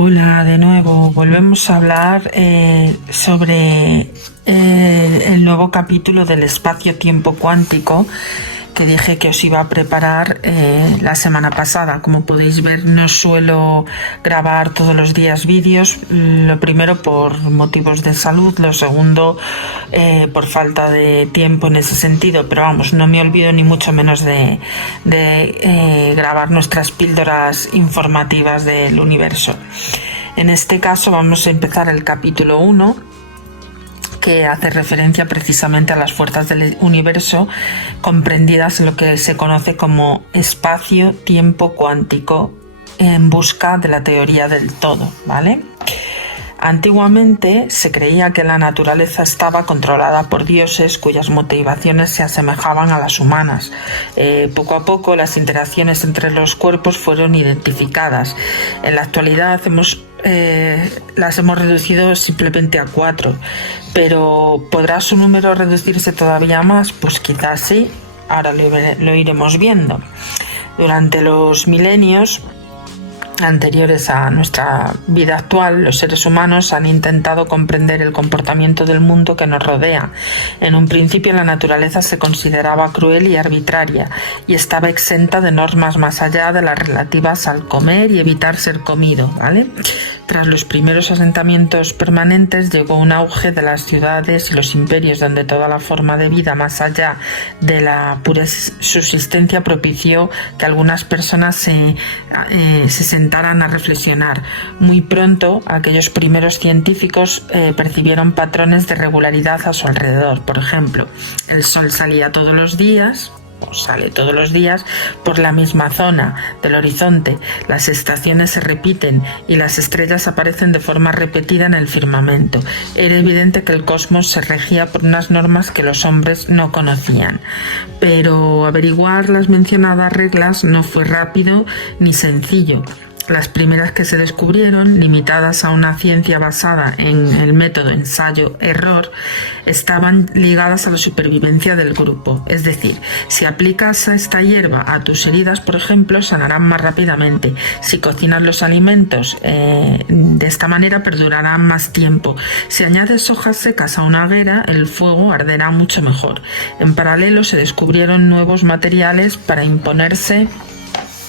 Hola, de nuevo, volvemos a hablar sobre el nuevo capítulo del espacio-tiempo cuántico que dije que os iba a preparar la semana pasada. Como podéis ver, no suelo grabar todos los días vídeos, lo primero por motivos de salud, lo segundo por falta de tiempo en ese sentido, pero vamos, no me olvido ni mucho menos de grabar nuestras píldoras informativas del universo. En este caso vamos a empezar el capítulo 1, que hace referencia precisamente a las fuerzas del universo comprendidas en lo que se conoce como espacio-tiempo cuántico en busca de la teoría del todo, ¿vale? Antiguamente se creía que la naturaleza estaba controlada por dioses cuyas motivaciones se asemejaban a las humanas. Poco a poco las interacciones entre los cuerpos fueron identificadas. En la actualidad las hemos reducido simplemente a 4, pero ¿podrá su número reducirse todavía más? Pues quizás sí, ahora lo iremos viendo. Durante los milenios anteriores a nuestra vida actual, los seres humanos han intentado comprender el comportamiento del mundo que nos rodea. En un principio, la naturaleza se consideraba cruel y arbitraria y estaba exenta de normas más allá de las relativas al comer y evitar ser comido, ¿vale? Tras los primeros asentamientos permanentes llegó un auge de las ciudades y los imperios, donde toda la forma de vida más allá de la pura subsistencia propició que algunas personas se sentaran a reflexionar. Muy pronto, aquellos primeros científicos percibieron patrones de regularidad a su alrededor. Por ejemplo, el sol salía todos los días, sale todos los días por la misma zona del horizonte, las estaciones se repiten y las estrellas aparecen de forma repetida en el firmamento. Era evidente que el cosmos se regía por unas normas que los hombres no conocían, pero averiguar las mencionadas reglas no fue rápido ni sencillo. Las primeras que se descubrieron, limitadas a una ciencia basada en el método ensayo-error, estaban ligadas a la supervivencia del grupo. Es decir, si aplicas esta hierba a tus heridas, por ejemplo, sanarán más rápidamente. Si cocinas los alimentos de esta manera, perdurarán más tiempo. Si añades hojas secas a una hoguera, el fuego arderá mucho mejor. En paralelo, se descubrieron nuevos materiales para imponerse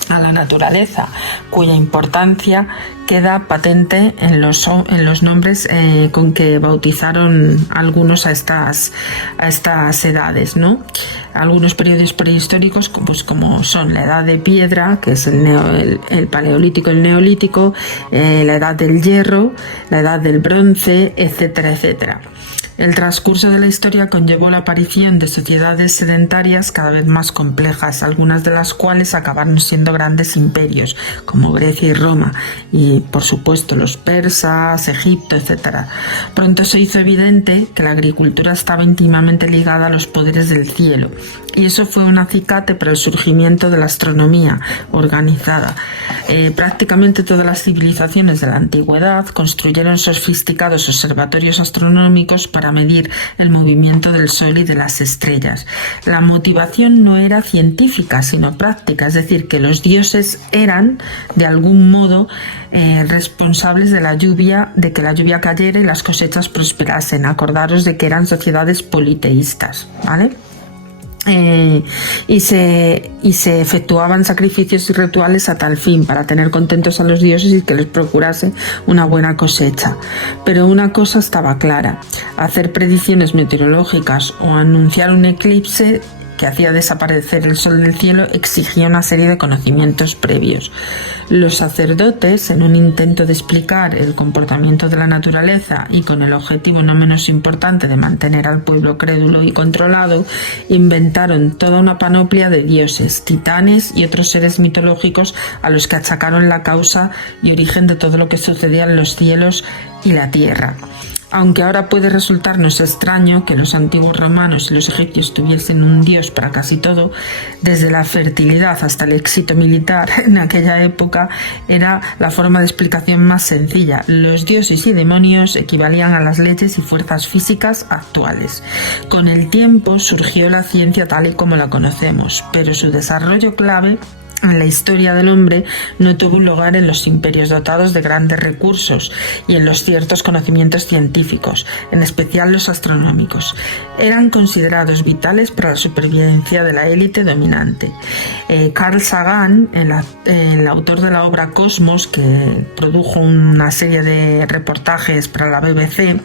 a la naturaleza, cuya importancia queda patente en los nombres con que bautizaron algunos a estas edades, ¿no? Algunos periodos prehistóricos, pues como son la edad de piedra, que es el paleolítico, el neolítico, la edad del hierro, la edad del bronce, etcétera, etcétera. El transcurso de la historia conllevó la aparición de sociedades sedentarias cada vez más complejas, algunas de las cuales acabaron siendo grandes imperios, como Grecia y Roma, y por supuesto los persas, Egipto, etc. Pronto se hizo evidente que la agricultura estaba íntimamente ligada a los poderes del cielo, y eso fue un acicate para el surgimiento de la astronomía organizada. Prácticamente todas las civilizaciones de la antigüedad construyeron sofisticados observatorios astronómicos para medir el movimiento del Sol y de las estrellas. La motivación no era científica, sino práctica, es decir, que los dioses eran, de algún modo, responsables de que la lluvia cayera y las cosechas prosperasen. Acordaros de que eran sociedades politeístas, ¿vale? Y se efectuaban sacrificios y rituales a tal fin, para tener contentos a los dioses y que les procurase una buena cosecha. Pero una cosa estaba clara: hacer predicciones meteorológicas o anunciar un eclipse que hacía desaparecer el sol del cielo exigía una serie de conocimientos previos. Los sacerdotes, en un intento de explicar el comportamiento de la naturaleza y con el objetivo no menos importante de mantener al pueblo crédulo y controlado, inventaron toda una panoplia de dioses, titanes y otros seres mitológicos a los que achacaron la causa y origen de todo lo que sucedía en los cielos y la tierra. Aunque ahora puede resultarnos extraño que los antiguos romanos y los egipcios tuviesen un dios para casi todo, desde la fertilidad hasta el éxito militar en aquella época era la forma de explicación más sencilla. Los dioses y demonios equivalían a las leyes y fuerzas físicas actuales. Con el tiempo surgió la ciencia tal y como la conocemos, pero su desarrollo clave en la historia del hombre no tuvo lugar en los imperios dotados de grandes recursos y en los ciertos conocimientos científicos, en especial los astronómicos. Eran considerados vitales para la supervivencia de la élite dominante. Carl Sagan, el autor de la obra Cosmos, que produjo una serie de reportajes para la BBC,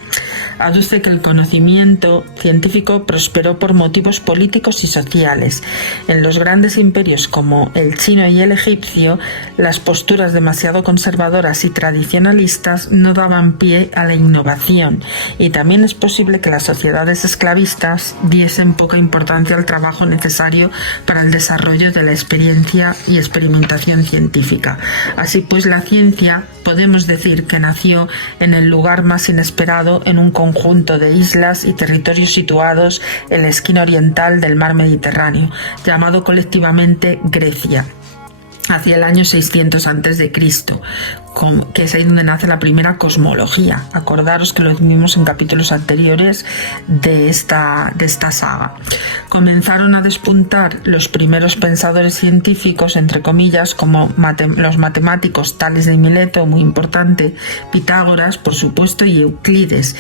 aduce que el conocimiento científico prosperó por motivos políticos y sociales. En los grandes imperios como el chino y el egipcio, las posturas demasiado conservadoras y tradicionalistas no daban pie a la innovación, y también es posible que las sociedades esclavistas diesen poca importancia al trabajo necesario para el desarrollo de la experiencia y experimentación científica. Así pues, la ciencia podemos decir que nació en el lugar más inesperado, en un conjunto de islas y territorios situados en la esquina oriental del mar Mediterráneo, llamado colectivamente Grecia, hacia el año 600 a.C., que es ahí donde nace la primera cosmología. Acordaros que lo vimos en capítulos anteriores de esta saga. Comenzaron a despuntar los primeros pensadores científicos, entre comillas, como los matemáticos Tales de Mileto, muy importante, Pitágoras, por supuesto, y Euclides,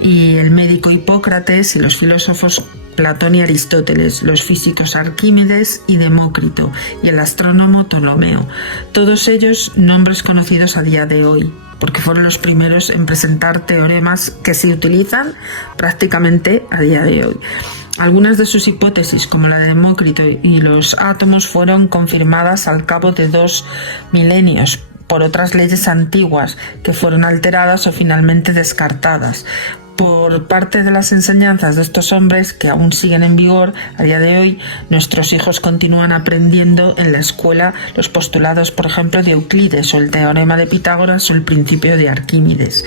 y el médico Hipócrates, y los filósofos Platón y Aristóteles, los físicos Arquímedes y Demócrito, y el astrónomo Ptolomeo. Todos ellos nombres conocidos a día de hoy, porque fueron los primeros en presentar teoremas que se utilizan prácticamente a día de hoy. Algunas de sus hipótesis, como la de Demócrito y los átomos, fueron confirmadas al cabo de 2 milenios por otras leyes antiguas que fueron alteradas o finalmente descartadas. Por parte de las enseñanzas de estos hombres, que aún siguen en vigor a día de hoy, nuestros hijos continúan aprendiendo en la escuela los postulados, por ejemplo, de Euclides, o el teorema de Pitágoras, o el principio de Arquímedes.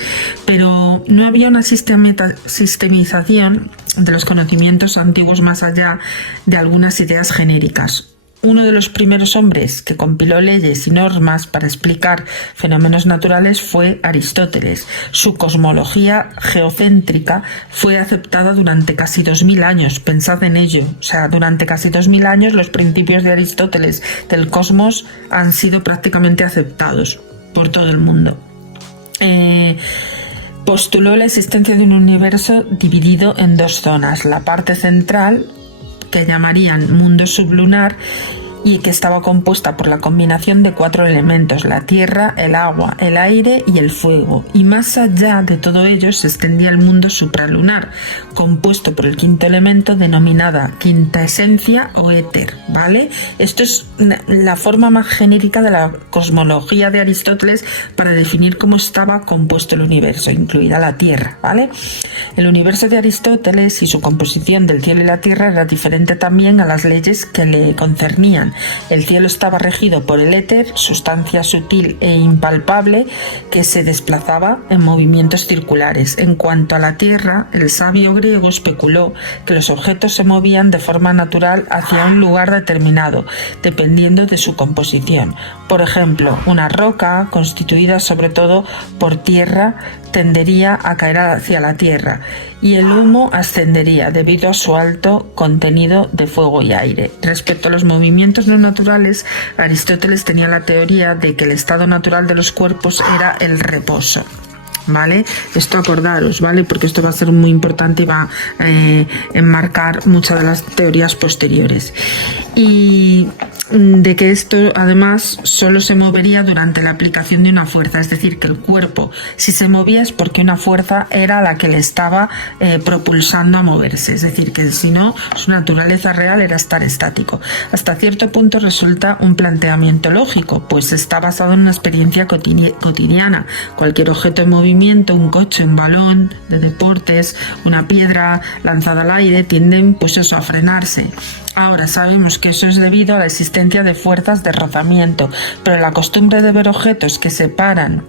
Pero no había una sistemización de los conocimientos antiguos más allá de algunas ideas genéricas. Uno de los primeros hombres que compiló leyes y normas para explicar fenómenos naturales fue Aristóteles. Su cosmología geocéntrica fue aceptada durante casi 2000 años. Pensad en ello. O sea, durante casi 2000 años los principios de Aristóteles del cosmos han sido prácticamente aceptados por todo el mundo. Postuló la existencia de un universo dividido en 2 zonas. La parte central, que llamarían mundo sublunar, y que estaba compuesta por la combinación de 4 elementos: la tierra, el agua, el aire y el fuego. Y más allá de todo ello se extendía el mundo supralunar, compuesto por el 5.º elemento, denominada quinta esencia o éter, ¿vale? Esto es la forma más genérica de la cosmología de Aristóteles para definir cómo estaba compuesto el universo, incluida la tierra, ¿vale? El universo de Aristóteles y su composición del cielo y la tierra era diferente también a las leyes que le concernían. El cielo estaba regido por el éter, sustancia sutil e impalpable que se desplazaba en movimientos circulares. En cuanto a la tierra, el sabio griego especuló que los objetos se movían de forma natural hacia un lugar determinado, dependiendo de su composición. Por ejemplo, una roca, constituida sobre todo por tierra, tendería a caer hacia la tierra, y el humo ascendería debido a su alto contenido de fuego y aire. Respecto a los movimientos no naturales, Aristóteles tenía la teoría de que el estado natural de los cuerpos era el reposo, ¿vale? Esto acordaros, ¿vale? Porque esto va a ser muy importante y va a enmarcar muchas de las teorías posteriores. Y de que esto además solo se movería durante la aplicación de una fuerza, es decir, que el cuerpo, si se movía, es porque una fuerza era la que le estaba propulsando a moverse, es decir, que si no, su naturaleza real era estar estático. Hasta cierto punto resulta un planteamiento lógico, pues está basado en una experiencia cotidiana. Cualquier objeto en movimiento, un coche, un balón de deportes, una piedra lanzada al aire, tienden pues eso, a frenarse. Ahora sabemos que eso es debido a la existencia de fuerzas de rozamiento, pero la costumbre de ver objetos que se paran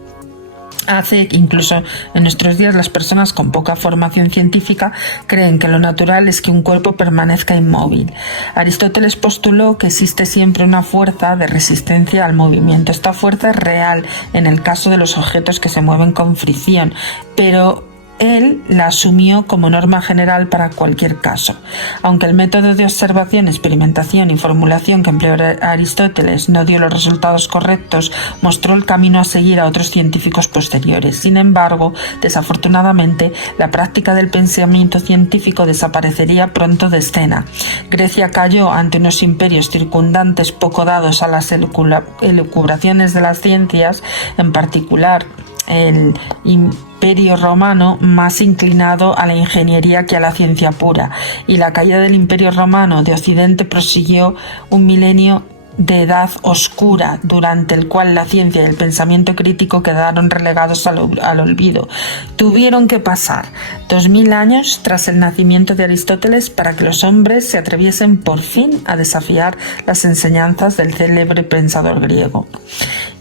hace que incluso en nuestros días las personas con poca formación científica creen que lo natural es que un cuerpo permanezca inmóvil. Aristóteles postuló que existe siempre una fuerza de resistencia al movimiento. Esta fuerza es real en el caso de los objetos que se mueven con fricción, pero él la asumió como norma general para cualquier caso. Aunque el método de observación, experimentación y formulación que empleó Aristóteles no dio los resultados correctos, mostró el camino a seguir a otros científicos posteriores. Sin embargo, desafortunadamente, la práctica del pensamiento científico desaparecería pronto de escena. Grecia cayó ante unos imperios circundantes poco dados a las elucubraciones de las ciencias, en particular el Imperio Romano, más inclinado a la ingeniería que a la ciencia pura, y la caída del Imperio Romano de Occidente prosiguió un milenio de edad oscura, durante el cual la ciencia y el pensamiento crítico quedaron relegados al olvido. Tuvieron que pasar 2000 años tras el nacimiento de Aristóteles para que los hombres se atreviesen por fin a desafiar las enseñanzas del célebre pensador griego.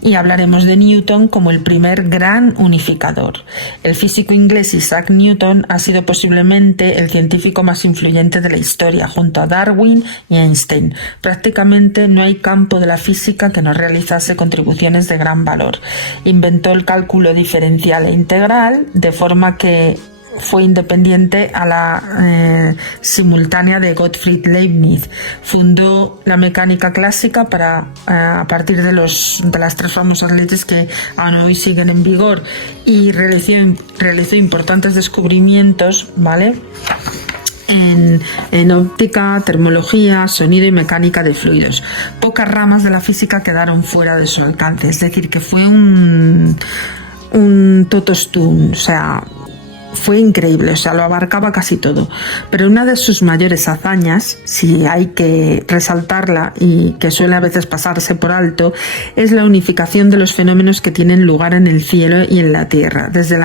Y hablaremos de Newton como el primer gran unificador. El físico inglés Isaac Newton ha sido posiblemente el científico más influyente de la historia, junto a Darwin y Einstein. Prácticamente no hay campo de la física que no realizase contribuciones de gran valor. Inventó el cálculo diferencial e integral, de forma que fue independiente a la simultánea de Gottfried Leibniz. Fundó la mecánica clásica a partir de las tres famosas leyes que aún hoy siguen en vigor, y realizó importantes descubrimientos, ¿vale?, en óptica, termología, sonido y mecánica de fluidos. Pocas ramas de la física quedaron fuera de su alcance, es decir, que fue un totostum, o sea, fue increíble, o sea, lo abarcaba casi todo. Pero una de sus mayores hazañas, si hay que resaltarla y que suele a veces pasarse por alto, es la unificación de los fenómenos que tienen lugar en el cielo y en la tierra. Desde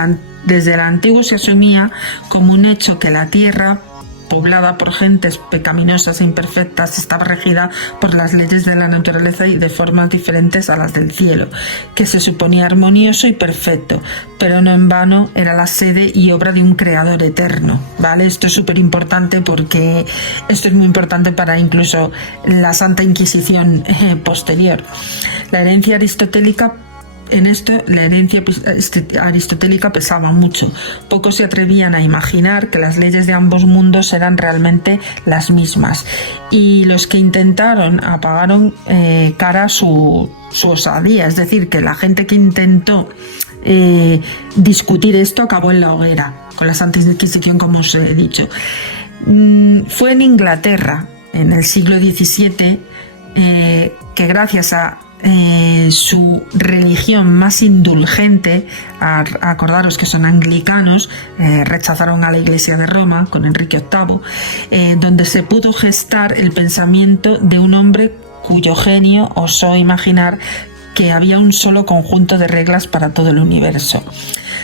el antiguo se asumía como un hecho que la tierra, poblada por gentes pecaminosas e imperfectas, estaba regida por las leyes de la naturaleza y de formas diferentes a las del cielo, que se suponía armonioso y perfecto, pero no en vano era la sede y obra de un creador eterno, ¿vale? Esto es súper importante porque esto es muy importante para incluso la Santa Inquisición posterior. La herencia aristotélica pesaba mucho. Pocos se atrevían a imaginar que las leyes de ambos mundos eran realmente las mismas, y los que intentaron apagaron cara su osadía. Es decir, que la gente que intentó discutir esto acabó en la hoguera con la Santa Inquisición, como os he dicho. Fue en Inglaterra, en el siglo XVII, que gracias a su religión más indulgente, acordaros que son anglicanos, rechazaron a la Iglesia de Roma con Enrique VIII, donde se pudo gestar el pensamiento de un hombre cuyo genio osó imaginar que había un solo conjunto de reglas para todo el universo.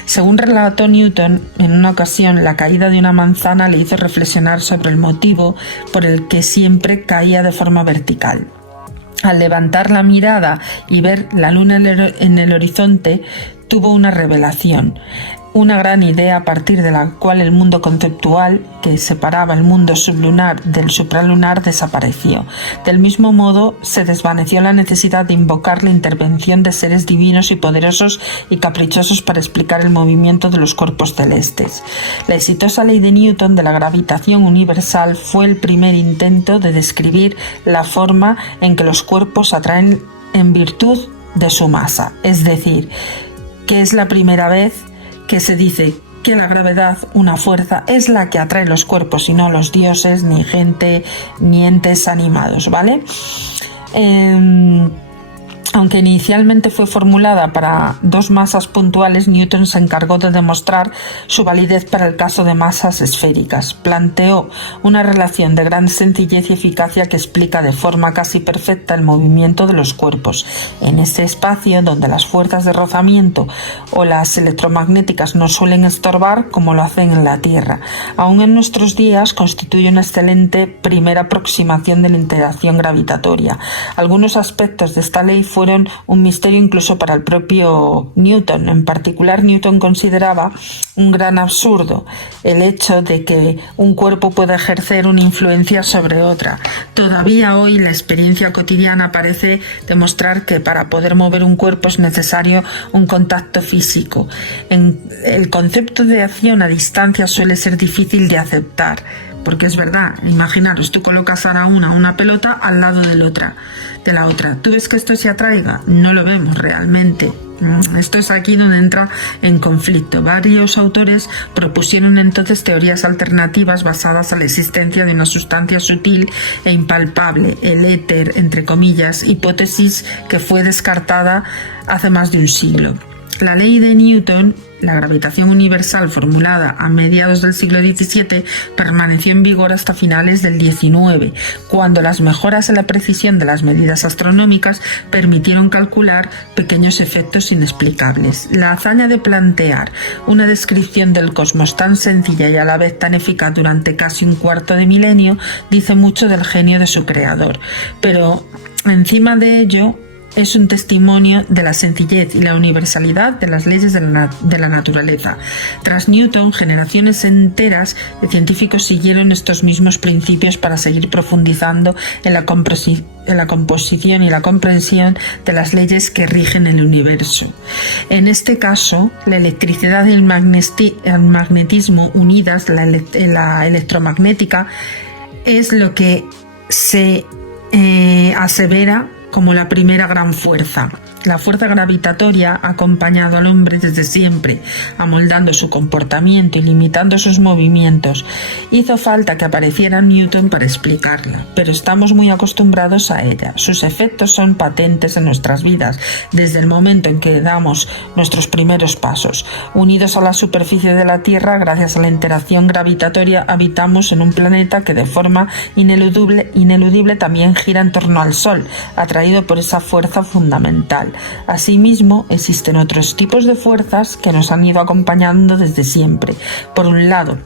Según relató Newton, en una ocasión la caída de una manzana le hizo reflexionar sobre el motivo por el que siempre caía de forma vertical. Al levantar la mirada y ver la luna en el horizonte, tuvo una revelación, una gran idea a partir de la cual el mundo conceptual, que separaba el mundo sublunar del supralunar, desapareció. Del mismo modo, se desvaneció la necesidad de invocar la intervención de seres divinos y poderosos y caprichosos para explicar el movimiento de los cuerpos celestes. La exitosa ley de Newton de la gravitación universal fue el primer intento de describir la forma en que los cuerpos atraen en virtud de su masa. Es decir, que es la primera vez que se dice que la gravedad, una fuerza, es la que atrae los cuerpos y no los dioses, ni gente, ni entes animados, ¿vale? Aunque inicialmente fue formulada para dos masas puntuales, Newton se encargó de demostrar su validez para el caso de masas esféricas. Planteó una relación de gran sencillez y eficacia que explica de forma casi perfecta el movimiento de los cuerpos. En ese espacio, donde las fuerzas de rozamiento o las electromagnéticas no suelen estorbar como lo hacen en la Tierra. Aún en nuestros días constituye una excelente primera aproximación de la interacción gravitatoria. Algunos aspectos de esta ley fueron fueron un misterio incluso para el propio Newton. En particular, Newton consideraba un gran absurdo el hecho de que un cuerpo pueda ejercer una influencia sobre otra. Todavía hoy la experiencia cotidiana parece demostrar que para poder mover un cuerpo es necesario un contacto físico. El concepto de acción a distancia suele ser difícil de aceptar, porque es verdad, imaginaros, tú colocas ahora una pelota al lado de la otra. ¿Tú ves que esto se atraiga? No lo vemos realmente. Esto es aquí donde entra en conflicto. Varios autores propusieron entonces teorías alternativas basadas en la existencia de una sustancia sutil e impalpable, el éter, entre comillas, hipótesis que fue descartada hace más de un siglo. La ley de Newton, la gravitación universal formulada a mediados del siglo XVII, permaneció en vigor hasta finales del XIX, cuando las mejoras en la precisión de las medidas astronómicas permitieron calcular pequeños efectos inexplicables. La hazaña de plantear una descripción del cosmos tan sencilla y a la vez tan eficaz durante casi un cuarto de milenio dice mucho del genio de su creador, pero encima de ello es un testimonio de la sencillez y la universalidad de las leyes de la naturaleza. Tras Newton, generaciones enteras de científicos siguieron estos mismos principios para seguir profundizando en la composición y la comprensión de las leyes que rigen el universo. En este caso, la electricidad y el magnetismo unidas, la electromagnética, es lo que se asevera como la primera gran fuerza. La fuerza gravitatoria ha acompañado al hombre desde siempre, amoldando su comportamiento y limitando sus movimientos. Hizo falta que apareciera Newton para explicarla, pero estamos muy acostumbrados a ella. Sus efectos son patentes en nuestras vidas, desde el momento en que damos nuestros primeros pasos. Unidos a la superficie de la Tierra, gracias a la interacción gravitatoria, habitamos en un planeta que de forma ineludible también gira en torno al Sol, atraído por esa fuerza fundamental. Asimismo, existen otros tipos de fuerzas que nos han ido acompañando desde siempre. Por un lado,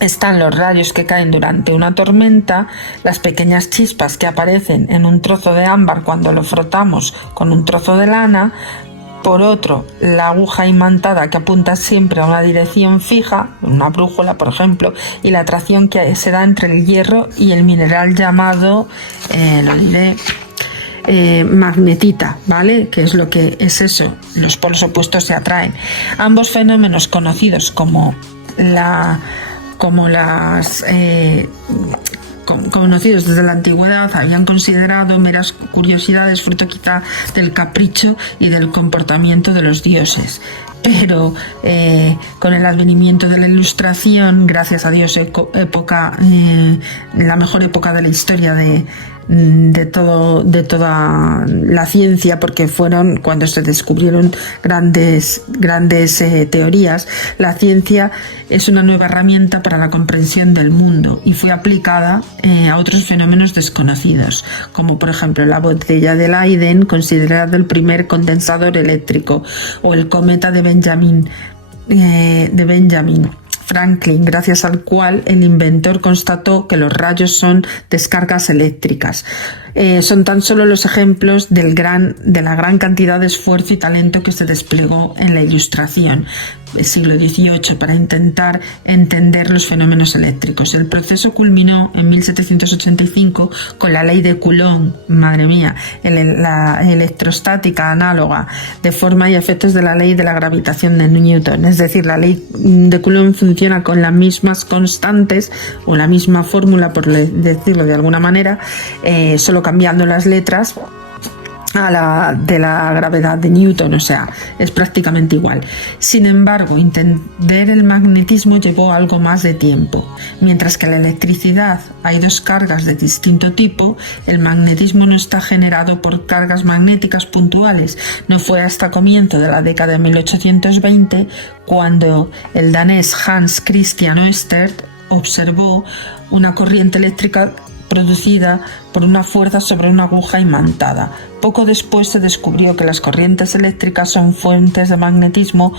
están los rayos que caen durante una tormenta, las pequeñas chispas que aparecen en un trozo de ámbar cuando lo frotamos con un trozo de lana. Por otro, la aguja imantada que apunta siempre a una dirección fija, una brújula por ejemplo, y la atracción que se da entre el hierro y el mineral llamado, magnetita, ¿vale? Que es lo que es eso, los polos opuestos se atraen. Ambos fenómenos conocidos conocidos desde la antigüedad, habían considerado meras curiosidades, fruto quizá del capricho y del comportamiento de los dioses. Pero con el advenimiento de la Ilustración, gracias a Dios, la mejor época de la historia de toda la ciencia, porque fueron cuando se descubrieron grandes teorías. La ciencia es una nueva herramienta para la comprensión del mundo y fue aplicada a otros fenómenos desconocidos, como por ejemplo la botella de Leiden, considerado el primer condensador eléctrico, o el cometa de Benjamin Franklin, gracias al cual el inventor constató que los rayos son descargas eléctricas. Son tan solo los ejemplos de la gran cantidad de esfuerzo y talento que se desplegó en la Ilustración del siglo XVIII para intentar entender los fenómenos eléctricos. El proceso culminó en 1785 con la ley de Coulomb, madre mía, la electrostática análoga de forma y efectos de la ley de la gravitación de Newton. Es decir, la ley de Coulomb funciona con las mismas constantes o la misma fórmula, por decirlo de alguna manera, solo cambiando las letras de la gravedad de Newton, o sea, es prácticamente igual. Sin embargo, entender el magnetismo llevó algo más de tiempo. Mientras que en la electricidad hay dos cargas de distinto tipo, el magnetismo no está generado por cargas magnéticas puntuales. No fue hasta comienzo de la década de 1820 cuando el danés Hans Christian Ørsted observó una corriente eléctrica producida por una fuerza sobre una aguja imantada. Poco después se descubrió que las corrientes eléctricas son fuentes de magnetismo,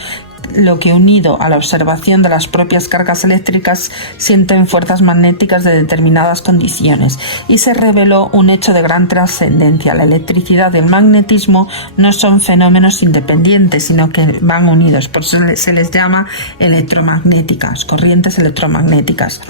lo que, unido a la observación de las propias cargas eléctricas, sienten fuerzas magnéticas de determinadas condiciones, y se reveló un hecho de gran trascendencia: la electricidad y el magnetismo no son fenómenos independientes, sino que van unidos. Por eso se les llama electromagnéticas, corrientes electromagnéticas.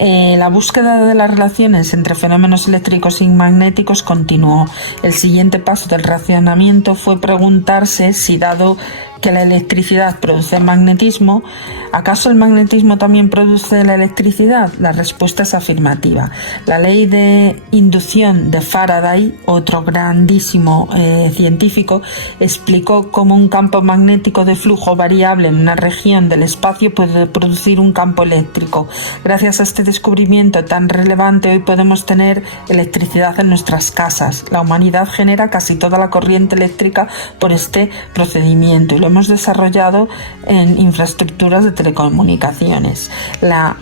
La búsqueda de las relaciones entre fenómenos eléctricos y magnéticos continuó. El siguiente paso del razonamiento fue preguntarse si, dado que la electricidad produce magnetismo, ¿acaso el magnetismo también produce la electricidad? La respuesta es afirmativa. La ley de inducción de Faraday, otro grandísimo científico, explicó cómo un campo magnético de flujo variable en una región del espacio puede producir un campo eléctrico. Gracias a este descubrimiento tan relevante, hoy podemos tener electricidad en nuestras casas. La humanidad genera casi toda la corriente eléctrica por este procedimiento, y lo hemos desarrollado en infraestructuras de telecomunicaciones. La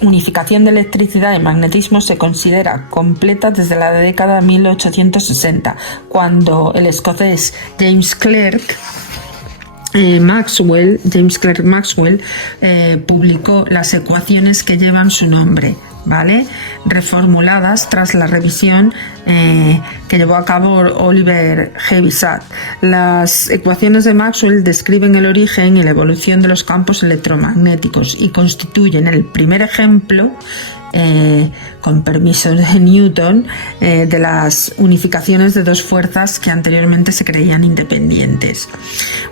unificación de electricidad y magnetismo se considera completa desde la década de 1860, cuando el escocés James Clerk Maxwell publicó las ecuaciones que llevan su nombre, ¿vale? Reformuladas tras la revisión que llevó a cabo Oliver Heaviside. Las ecuaciones de Maxwell describen el origen y la evolución de los campos electromagnéticos y constituyen el primer ejemplo, con permiso de Newton, de las unificaciones de dos fuerzas que anteriormente se creían independientes.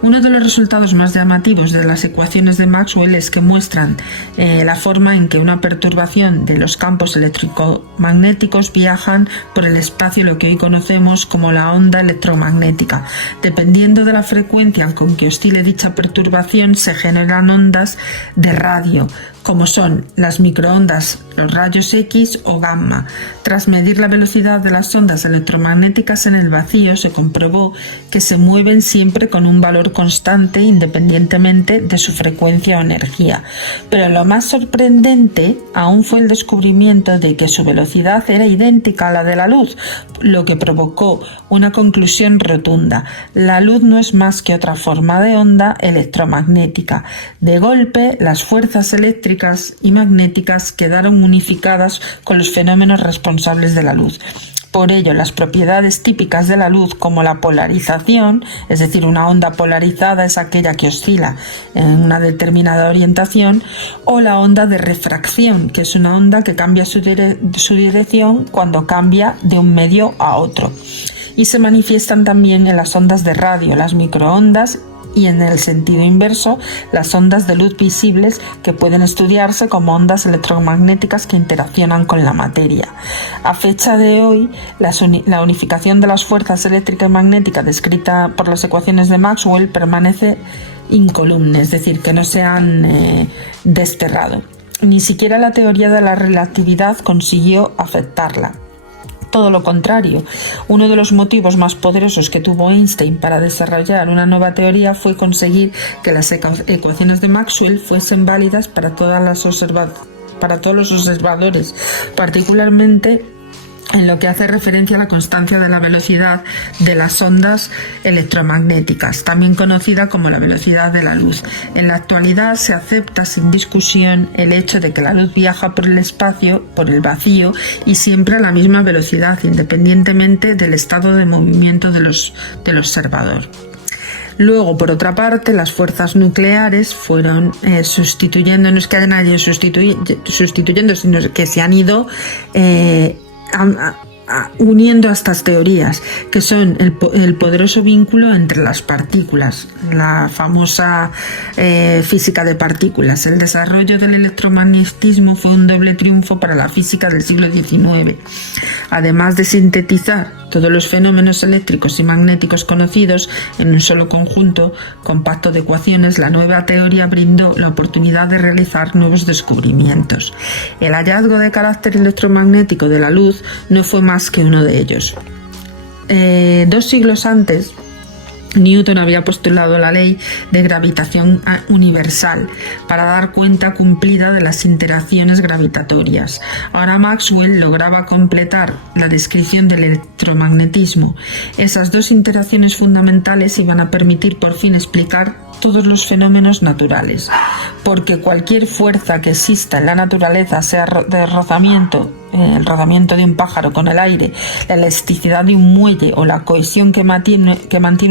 Uno de los resultados más llamativos de las ecuaciones de Maxwell es que muestran la forma en que una perturbación de los campos electromagnéticos viajan por el espacio, lo que hoy conocemos como la onda electromagnética. Dependiendo de la frecuencia con que oscile dicha perturbación, se generan ondas de radio, como son las microondas, los rayos X o gamma. Tras medir la velocidad de las ondas electromagnéticas en el vacío, se comprobó que se mueven siempre con un valor constante, independientemente de su frecuencia o energía. Pero lo más sorprendente aún fue el descubrimiento de que su velocidad era idéntica a la de la luz, lo que provocó una conclusión rotunda: la luz no es más que otra forma de onda electromagnética. De golpe, las fuerzas eléctricas y magnéticas quedaron unificadas con los fenómenos responsables de la luz. Por ello, las propiedades típicas de la luz, como la polarización, es decir, una onda polarizada es aquella que oscila en una determinada orientación, o la onda de refracción, que es una onda que cambia su dirección cuando cambia de un medio a otro. Y se manifiestan también en las ondas de radio, las microondas, y en el sentido inverso, las ondas de luz visibles, que pueden estudiarse como ondas electromagnéticas que interaccionan con la materia. A fecha de hoy, la unificación de las fuerzas eléctrica y magnética descrita por las ecuaciones de Maxwell permanece incolume, es decir, que no se han desterrado. Ni siquiera la teoría de la relatividad consiguió afectarla. Todo lo contrario, uno de los motivos más poderosos que tuvo Einstein para desarrollar una nueva teoría fue conseguir que las ecuaciones de Maxwell fuesen válidas para todos los observadores, particularmente en lo que hace referencia a la constancia de la velocidad de las ondas electromagnéticas, también conocida como la velocidad de la luz. En la actualidad se acepta sin discusión el hecho de que la luz viaja por el espacio, por el vacío, y siempre a la misma velocidad, independientemente del estado de movimiento del observador. Luego, por otra parte, las fuerzas nucleares fueron sustituyendo, no es que hayan ido sustituyendo, sino que se han ido uniendo a estas teorías, que son el poderoso vínculo entre las partículas, la famosa física de partículas. El desarrollo del electromagnetismo fue un doble triunfo para la física del siglo XIX. Además de sintetizar todos los fenómenos eléctricos y magnéticos conocidos en un solo conjunto compacto de ecuaciones, la nueva teoría brindó la oportunidad de realizar nuevos descubrimientos. El hallazgo de carácter electromagnético de la luz no fue más que uno de ellos. 2 siglos antes, Newton había postulado la ley de gravitación universal para dar cuenta cumplida de las interacciones gravitatorias. Ahora Maxwell lograba completar la descripción del electromagnetismo. Esas dos interacciones fundamentales iban a permitir por fin explicar todos los fenómenos naturales, porque cualquier fuerza que exista en la naturaleza, sea de rozamiento, el rozamiento de un pájaro con el aire, la elasticidad de un muelle o la cohesión que mantiene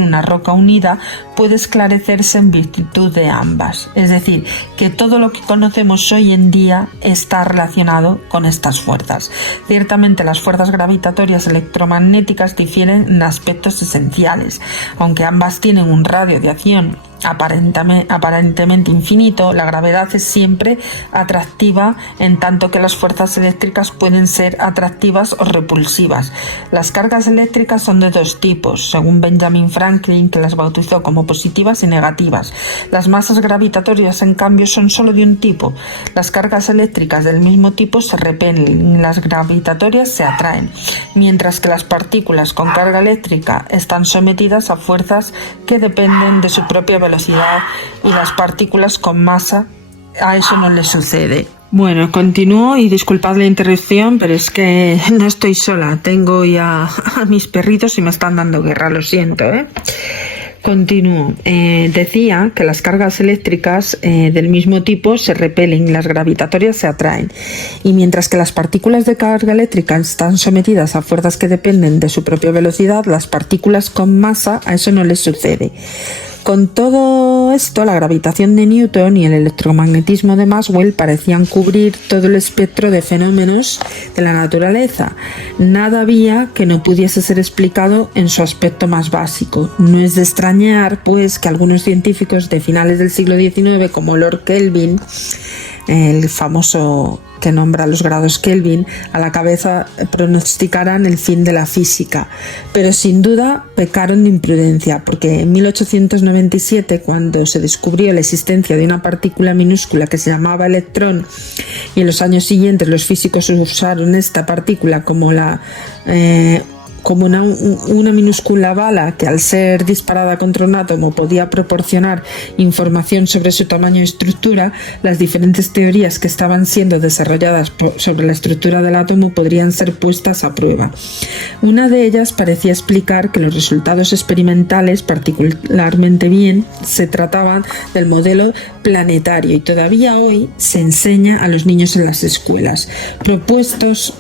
una roca unida, puede esclarecerse en virtud de ambas. Es decir, que todo lo que conocemos hoy en día está relacionado con estas fuerzas. Ciertamente las fuerzas gravitatorias electromagnéticas difieren en aspectos esenciales. Aunque ambas tienen un radio de acción aparentemente infinito, la gravedad es siempre atractiva, en tanto que las fuerzas eléctricas pueden ser atractivas o repulsivas. Las cargas eléctricas son de dos tipos, según Benjamin Franklin, que las bautizó como positivas y negativas. Las masas gravitatorias, en cambio, son solo de un tipo. Las cargas eléctricas del mismo tipo se repelen y las gravitatorias se atraen, mientras que las partículas con carga eléctrica están sometidas a fuerzas que dependen de su propia velocidad, y las partículas con masa, a eso no les sucede. Bueno, continúo y disculpad la interrupción, pero es que no estoy sola, tengo ya a mis perritos y me están dando guerra, lo siento, Continúo. Decía que las cargas eléctricas del mismo tipo se repelen y las gravitatorias se atraen. Y mientras que las partículas de carga eléctrica están sometidas a fuerzas que dependen de su propia velocidad, las partículas con masa, a eso no les sucede. Con todo esto, la gravitación de Newton y el electromagnetismo de Maxwell parecían cubrir todo el espectro de fenómenos de la naturaleza. Nada había que no pudiese ser explicado en su aspecto más básico. No es de extrañar, pues, que algunos científicos de finales del siglo XIX, como Lord Kelvin, el famoso que nombra los grados Kelvin, a la cabeza, pronosticaran el fin de la física, pero sin duda pecaron de imprudencia, porque en 1897, cuando se descubrió la existencia de una partícula minúscula que se llamaba electrón, y en los años siguientes los físicos usaron esta partícula como una minúscula bala que, al ser disparada contra un átomo, podía proporcionar información sobre su tamaño y estructura, las diferentes teorías que estaban siendo desarrolladas sobre la estructura del átomo podrían ser puestas a prueba. Una de ellas parecía explicar que los resultados experimentales particularmente bien se trataban del modelo planetario, y todavía hoy se enseña a los niños en las escuelas. Propuestos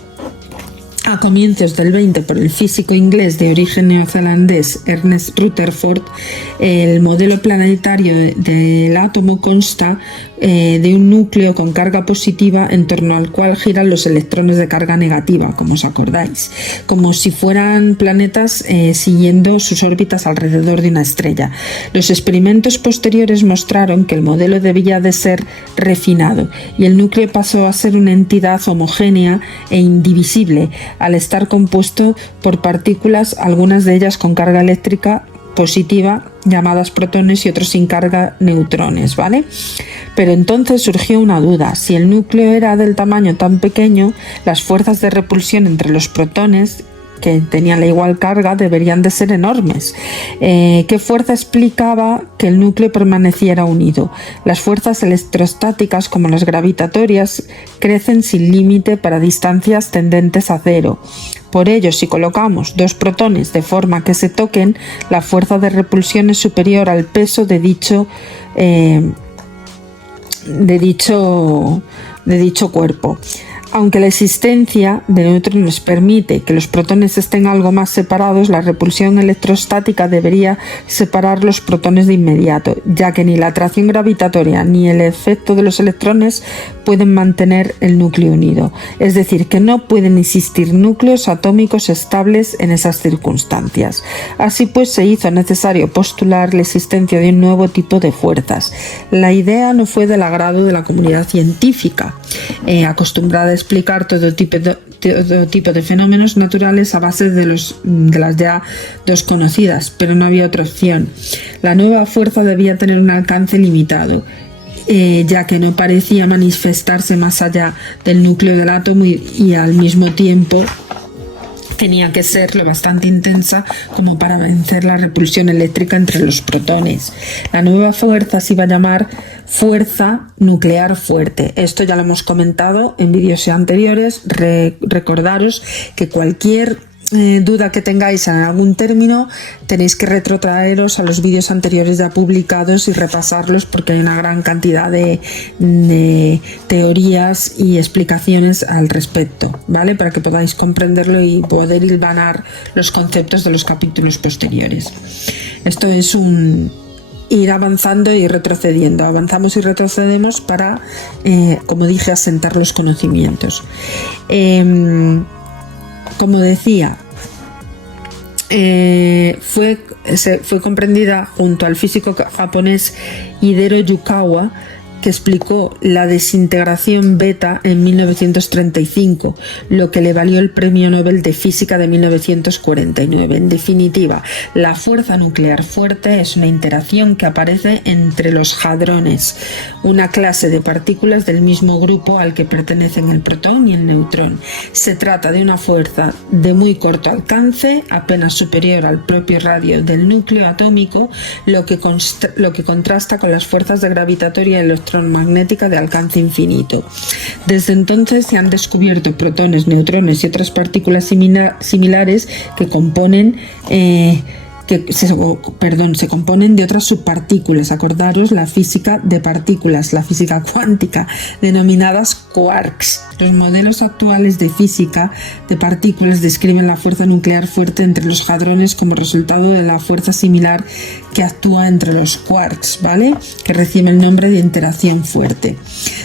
a comienzos del 20 por el físico inglés de origen neozelandés Ernest Rutherford, el modelo planetario del átomo consta de un núcleo con carga positiva en torno al cual giran los electrones de carga negativa, como os acordáis, como si fueran planetas siguiendo sus órbitas alrededor de una estrella. Los experimentos posteriores mostraron que el modelo debía de ser refinado y el núcleo pasó a ser una entidad homogénea e indivisible, al estar compuesto por partículas, algunas de ellas con carga eléctrica positiva, llamadas protones, y otros sin carga, neutrones, ¿vale? Pero entonces surgió una duda: si el núcleo era del tamaño tan pequeño, las fuerzas de repulsión entre los protones, que tenían la igual carga, deberían de ser enormes. ¿Qué fuerza explicaba que el núcleo permaneciera unido? Las fuerzas electrostáticas, como las gravitatorias, crecen sin límite para distancias tendentes a cero. Por ello, si colocamos dos protones de forma que se toquen, la fuerza de repulsión es superior al peso de dicho cuerpo. Aunque la existencia de neutrones permite que los protones estén algo más separados, la repulsión electrostática debería separar los protones de inmediato, ya que ni la atracción gravitatoria ni el efecto de los electrones pueden mantener el núcleo unido. Es decir, que no pueden existir núcleos atómicos estables en esas circunstancias. Así pues, se hizo necesario postular la existencia de un nuevo tipo de fuerzas. La idea no fue del agrado de la comunidad científica, acostumbrada a explicar todo tipo de fenómenos naturales a base de las ya dos conocidas, pero no había otra opción. La nueva fuerza debía tener un alcance limitado, ya que no parecía manifestarse más allá del núcleo del átomo y al mismo tiempo tenía que ser lo bastante intensa como para vencer la repulsión eléctrica entre los protones. La nueva fuerza se iba a llamar fuerza nuclear fuerte. Esto ya lo hemos comentado en vídeos anteriores. Recordaros que cualquier duda que tengáis en algún término tenéis que retrotraeros a los vídeos anteriores ya publicados y repasarlos, porque hay una gran cantidad de teorías y explicaciones al respecto, ¿vale? Para que podáis comprenderlo y poder hilvanar los conceptos de los capítulos posteriores. Esto es ir avanzando y retrocediendo. Avanzamos y retrocedemos para, como dije, asentar los conocimientos. Como decía, fue comprendida junto al físico japonés Hideo Yukawa, que explicó la desintegración beta en 1935, lo que le valió el Premio Nobel de Física de 1949. En definitiva, la fuerza nuclear fuerte es una interacción que aparece entre los hadrones, una clase de partículas del mismo grupo al que pertenecen el protón y el neutrón. Se trata de una fuerza de muy corto alcance, apenas superior al propio radio del núcleo atómico, lo que contrasta con las fuerzas de gravitatoria electromagnética de alcance infinito. Desde entonces se han descubierto protones, neutrones y otras partículas similares que se componen de otras subpartículas. Acordaros la física de partículas, la física cuántica, denominadas quarks. Los modelos actuales de física de partículas describen la fuerza nuclear fuerte entre los hadrones como resultado de la fuerza similar que actúa entre los quarks, ¿vale? Que recibe el nombre de interacción fuerte.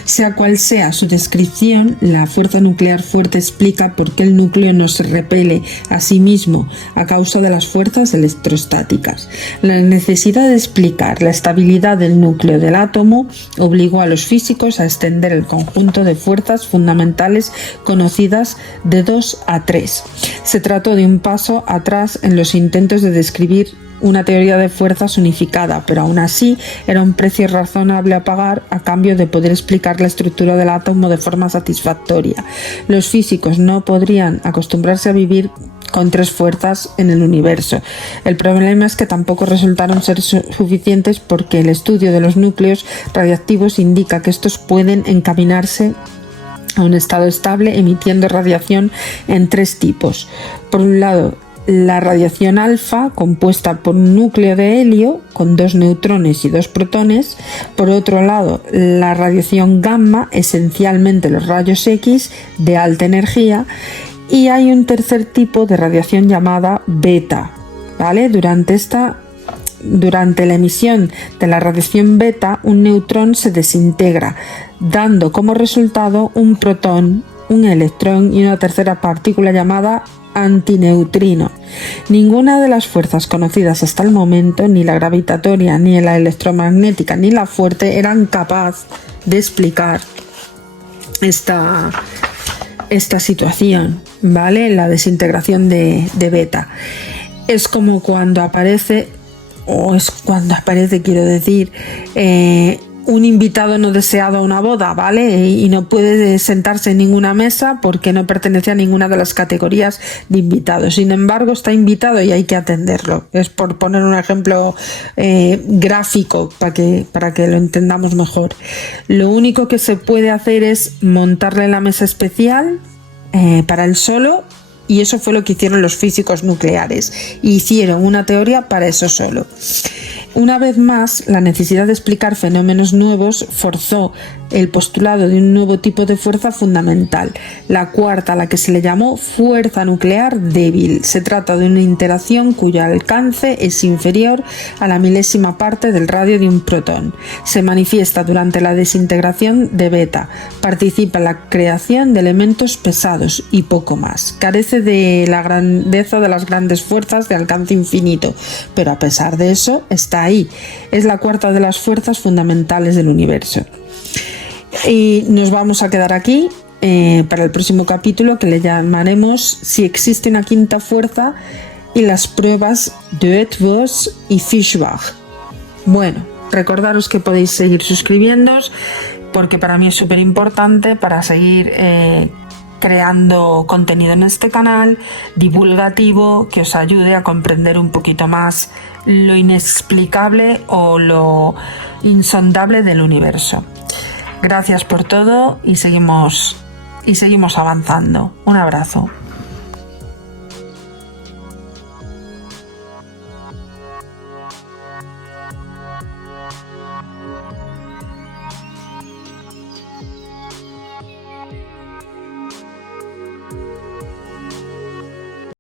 Sea cual sea su descripción, la fuerza nuclear fuerte explica por qué el núcleo no se repele a sí mismo a causa de las fuerzas electrostáticas. La necesidad de explicar la estabilidad del núcleo del átomo obligó a los físicos a extender el conjunto de fuerzas fundamentales conocidas de 2 a 3. Se trató de un paso atrás en los intentos de describir una teoría de fuerzas unificada, pero aún así era un precio razonable a pagar a cambio de poder explicar la estructura del átomo de forma satisfactoria. Los físicos no podrían acostumbrarse a vivir con 3 fuerzas en el universo. El problema es que tampoco resultaron ser suficientes, porque el estudio de los núcleos radiactivos indica que estos pueden encaminarse a un estado estable emitiendo radiación en 3 tipos. Por un lado, la radiación alfa, compuesta por un núcleo de helio con 2 neutrones y 2 protones. Por otro lado, la radiación gamma, esencialmente los rayos X de alta energía. Y hay un tercer tipo de radiación llamada beta, ¿vale? Durante la emisión de la radiación beta, un neutrón se desintegra, dando como resultado un protón, un electrón y una tercera partícula llamada antineutrino. Ninguna de las fuerzas conocidas hasta el momento, ni la gravitatoria, ni la electromagnética, ni la fuerte, eran capaces de explicar esta situación, ¿vale? La desintegración de beta. Es como cuando aparece, quiero decir, un invitado no deseado a una boda, ¿vale? Y no puede sentarse en ninguna mesa porque no pertenece a ninguna de las categorías de invitados. Sin embargo, está invitado y hay que atenderlo. Es por poner un ejemplo gráfico para que lo entendamos mejor. Lo único que se puede hacer es montarle la mesa especial para él solo, y eso fue lo que hicieron los físicos nucleares. Hicieron una teoría para eso solo. Una vez más, la necesidad de explicar fenómenos nuevos forzó el postulado de un nuevo tipo de fuerza fundamental, la cuarta, a la que se le llamó fuerza nuclear débil. Se trata de una interacción cuyo alcance es inferior a la milésima parte del radio de un protón. Se manifiesta durante la desintegración de beta, participa en la creación de elementos pesados y poco más. Carece de la grandeza de las grandes fuerzas de alcance infinito, pero a pesar de eso está ahí. Es la cuarta de las fuerzas fundamentales del universo. Y nos vamos a quedar aquí para el próximo capítulo, que le llamaremos Si existe una quinta fuerza y las pruebas de Eötvös y Fischbach. Bueno, recordaros que podéis seguir suscribiéndoos, porque para mí es súper importante para seguir creando contenido en este canal divulgativo que os ayude a comprender un poquito más lo inexplicable o lo insondable del universo. Gracias por todo y seguimos avanzando. Un abrazo.